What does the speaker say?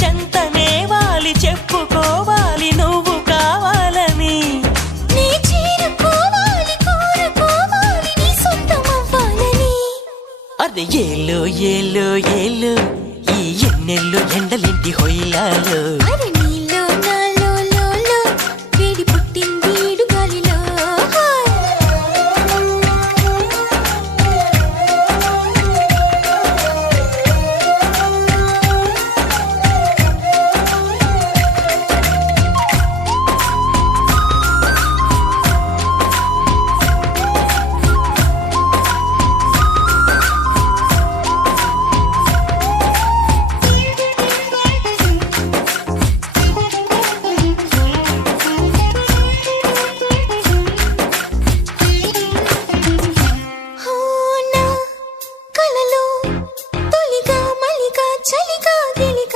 చెంతనే వాలి చెప్పుకోవాలి నువ్వు కావాలని. నీ చేరుకోవాలి కోరుకోవాలి నీ సొంతమవ్వాలని. అరే ఏలో ఏలో ఏలో ఈ ఎన్నెల్లో ఎండలింటి హొయిలాలో. అరే